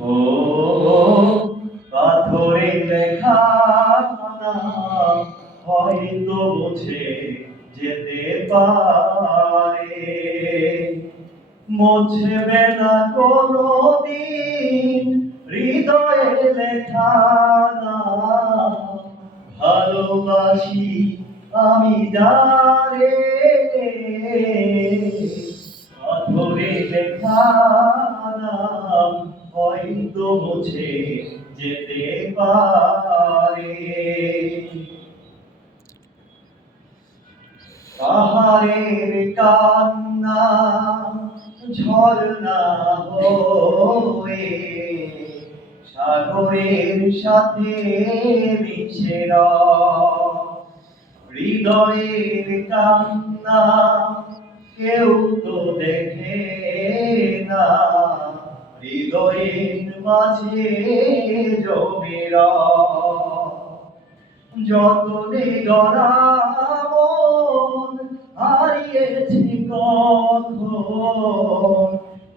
ও পাথরে লেখা হয়তো মুছে যেতে পারে। মুছবে না কোনো দিন হৃদয়ে লেখা নাম ভালোবাসি আমি যারে। পাথরে লেখা হয়তো মুছে যেতে পারে পাহাড়ের কান্না ঝর্ণা হয়ে সাগরের সাথে মিশে। হৃদয়ের কান্না কেউ তো দেখে হৃদয়ের মাঝে জমে রয়। যতনে গড়া হারিয়েছে কখন,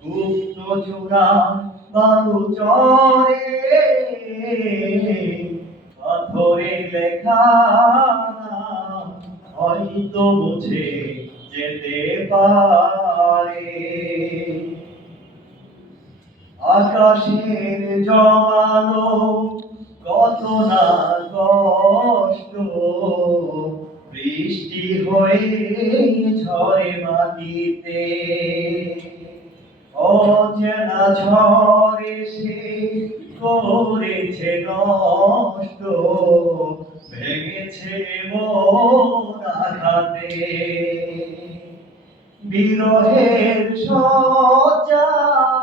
গুপ্ত জোড়া বালু চরে, পাথরে লেখা হয়তো মুছে যেতে পারে আকাশের জমানো কত না কষ্ট। বৃষ্টি হয়ে ঝরে মাটিতে। অচেনা ঝড়ে সে করেছে নষ্ট। ভেঙেছে আঘাতে। বিরহের সজ্জা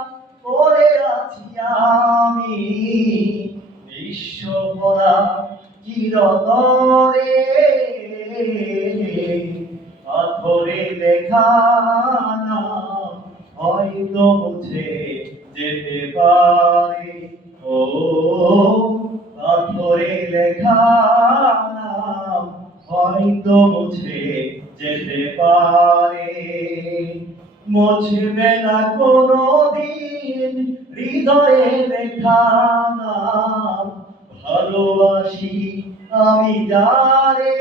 করে আছি আমি। বিশ্ব ভরা চিরতরে। পাথরে নাম হয়তো মুছে যেতে পারে। ও পাথরে লেখা হয়তো মুছে যেতে পারে। মুছবে না কোনো দিন হৃদয়ে লেখা নাম ভালোবাসি আমি যারে।